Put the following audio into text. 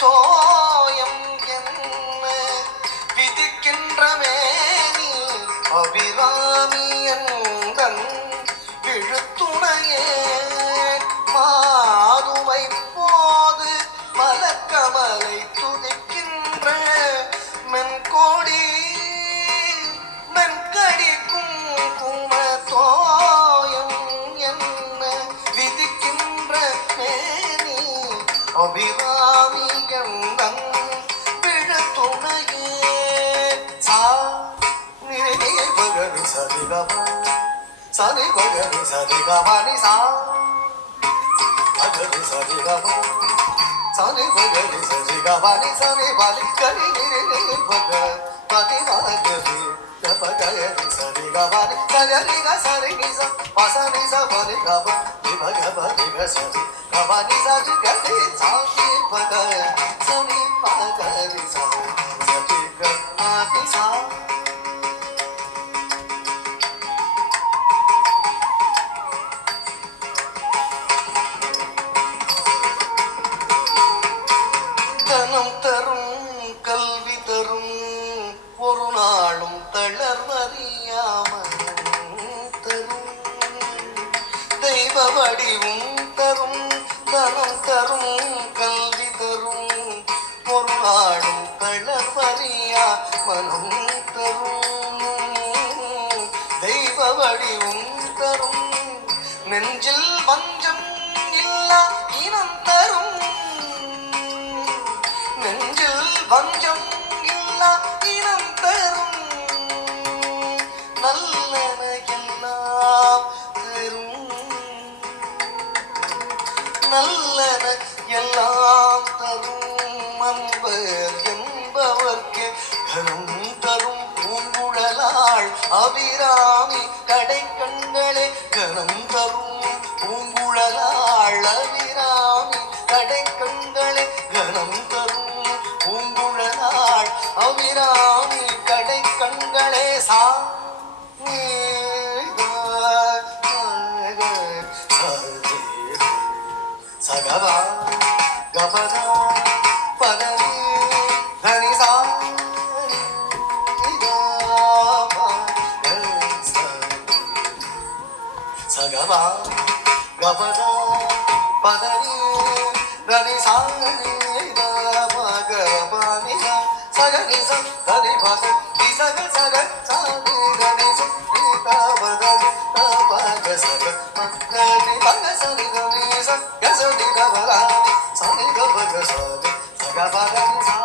தோயம் என்ன விதிக்கின்ற மேனி அபிராமியந்தன் விழுத்துணையே மாதுமை போது மலக்கமலை துதிக்கின்ற மென்கோடி மென்கடிக்கும் குமத்தோயம் என்ன விதிக்கின்ற மேனி அபிராமியந்தன் விழுத்துணையே சா நிறை பகவி சரிகமா சரி பகவி சரிகமணி சா பகவி சரிகமா சரி பகவி சரிகமணி சரி பலி கனி நிறை பக பதி பகவி பகவி சரிகமணி சரி க சரி நிச பசனி ச பரி கப விபக பரி க சரி கபனி சரி கதி சாதி பக சரி பகவி சரி சரி க ஆதி சா தனம் தரும் கல்வி தரும் ஒரு நாளும் தளர்வறியாமல் தரும் தெய்வ வடிவும் தரும் தனம் தரும் கல்வி தரும் ஒரு நாளும் தளர்வறியா மனம் தரும் தெய்வ வடிவும் தரும் நெஞ்சில் வஞ்சம் இல்லா இனம் தரும் நெஞ்சில் வஞ்சம் இல்லா இனம் தரும் நல்லன எல்லாம் தரும் நல்லன எல்லாம் தரும் அன்பர் என்பவர்க்கு கரும் தரும் பூங்குழலாள் அபிராமி கடை கண்களே கனம் தரும் பூங்குழலாள் அபிராமி கடை கண்களே கனம் தரும் பூங்குழலாள் அபிராமி கடை கண்களே சா சகவா கபதா பதனி தனி சா சகவா கபதா பதனி தனி சா பகவானி சகனி ச தனி பத சக சக சாதி கணி சுபதனி பக சக மகனி பக சனி கணி ச கசனி கபலானி சனி கபக சதி சக பகனி சா